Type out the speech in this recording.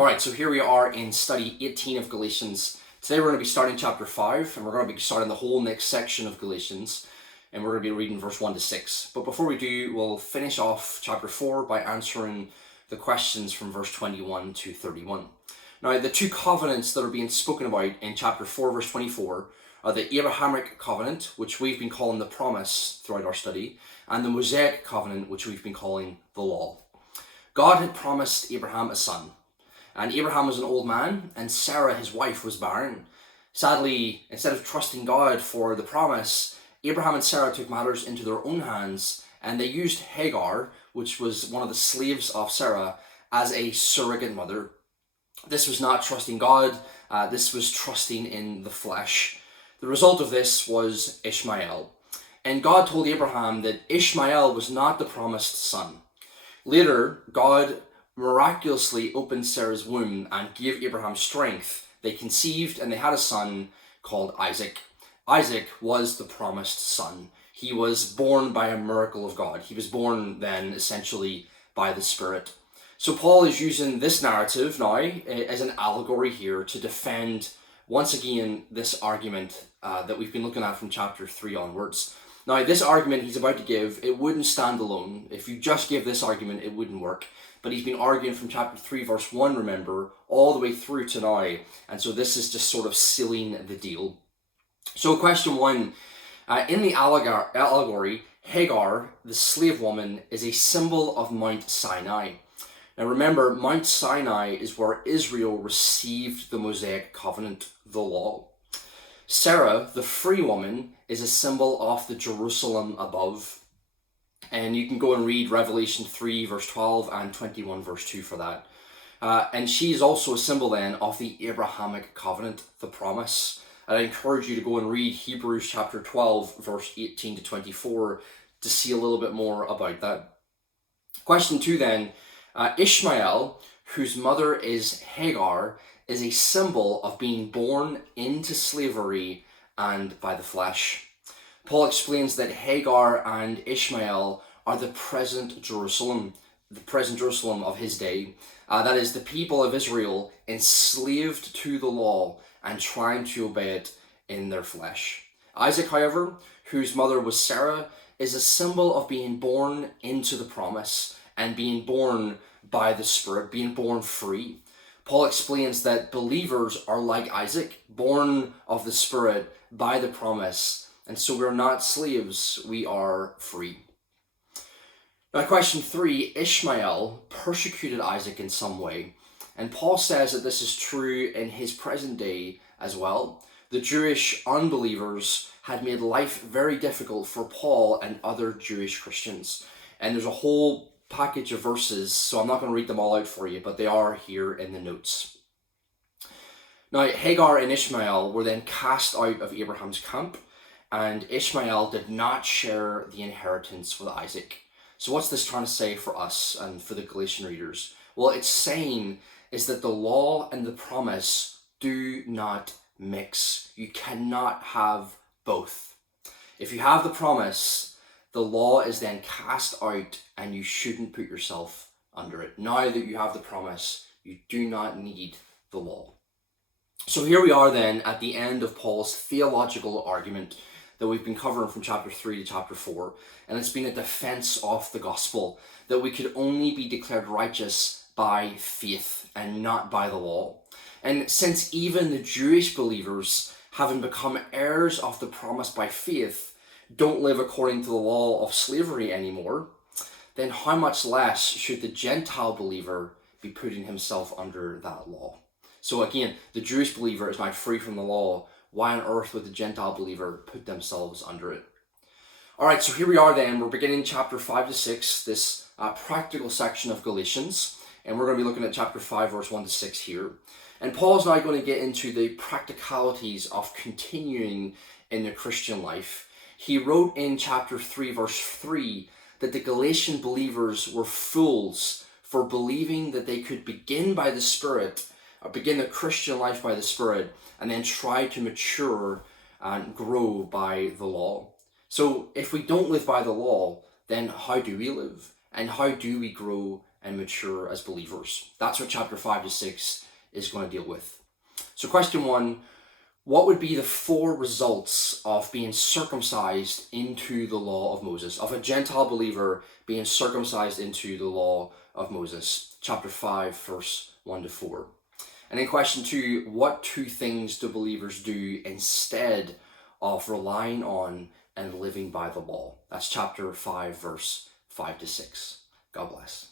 Alright, so here we are in study 18 of Galatians. Today we're going to be starting chapter 5, and we're going to be starting the whole next section of Galatians, and we're going to be reading verse 1 to 6. But before we do, we'll finish off chapter 4 by answering the questions from verse 21 to 31. Now, the two covenants that are being spoken about in chapter 4, verse 24, are the Abrahamic Covenant, which we've been calling the promise throughout our study, and the Mosaic Covenant, which we've been calling the law. God had promised Abraham a son. And Abraham was an old man, and Sarah, his wife, was barren. Sadly, instead of trusting God for the promise, Abraham and Sarah took matters into their own hands, and they used Hagar, which was one of the slaves of Sarah, as a surrogate mother. This was not trusting God, this was trusting in the flesh. The result of this was Ishmael. And God told Abraham that Ishmael was not the promised son. Later, God miraculously opened Sarah's womb and gave Abraham strength. They conceived and they had a son called Isaac. Isaac was the promised son. He was born by a miracle of God. He was born then essentially by the Spirit. So Paul is using this narrative now as an allegory here to defend once again this argument that we've been looking at from chapter 3 onwards. Now, this argument he's about to give, it wouldn't stand alone. If you just give this argument, it wouldn't work. But he's been arguing from chapter 3, verse 1, remember, all the way through to now. And so this is just sort of sealing the deal. So question 1, in the allegory, Hagar, the slave woman, is a symbol of Mount Sinai. Now remember, Mount Sinai is where Israel received the Mosaic Covenant, the law. Sarah, the free woman, is a symbol of the Jerusalem above. And you can go and read Revelation 3 verse 12 and 21 verse 2 for that. And she is also a symbol then of the Abrahamic Covenant, the promise. And I encourage you to go and read Hebrews chapter 12 verse 18 to 24 to see a little bit more about that. Question 2 then, Ishmael, whose mother is Hagar, is a symbol of being born into slavery and by the flesh. Paul explains that Hagar and Ishmael are the present Jerusalem of his day. That is, the people of Israel enslaved to the law and trying to obey it in their flesh. Isaac, however, whose mother was Sarah, is a symbol of being born into the promise and being born by the Spirit, being born free. Paul explains that believers are like Isaac, born of the Spirit by the promise. And so we're not slaves, we are free. Now question 3, Ishmael persecuted Isaac in some way. And Paul says that this is true in his present day as well. The Jewish unbelievers had made life very difficult for Paul and other Jewish Christians. And there's a whole package of verses, so I'm not going to read them all out for you, but they are here in the notes. Now Hagar and Ishmael were then cast out of Abraham's camp, and Ishmael did not share the inheritance with Isaac. So what's this trying to say for us and for the Galatian readers? Well, it's saying is that the law and the promise do not mix. You cannot have both. If you have the promise, the law is then cast out and you shouldn't put yourself under it. Now that you have the promise, you do not need the law. So here we are then at the end of Paul's theological argument that we've been covering from chapter 3 to chapter 4, and it's been a defense of the gospel, that we could only be declared righteous by faith and not by the law. And since even the Jewish believers, having become heirs of the promise by faith, don't live according to the law of slavery anymore, then how much less should the Gentile believer be putting himself under that law? So again, the Jewish believer is now free from the law. Why on earth would the Gentile believer put themselves under it? Alright, so here we are then. We're beginning chapter 5 to 6, this practical section of Galatians. And we're going to be looking at chapter 5, verse 1 to 6 here. And Paul's now going to get into the practicalities of continuing in the Christian life. He wrote in chapter 3, verse 3, that the Galatian believers were fools for believing that they could begin by the Spirit, or begin the Christian life by the Spirit, and then try to mature and grow by the law. So if we don't live by the law, then how do we live? And how do we grow and mature as believers. That's what chapter 5 to 6 is going to deal with. So question 1, what would be the 4 results of being circumcised into the law of Moses, of a Gentile believer being circumcised into the law of Moses? Chapter 5, verse 1 to 4. And then question 2, what 2 things do believers do instead of relying on and living by the law? That's chapter 5, verse 5 to 6. God bless.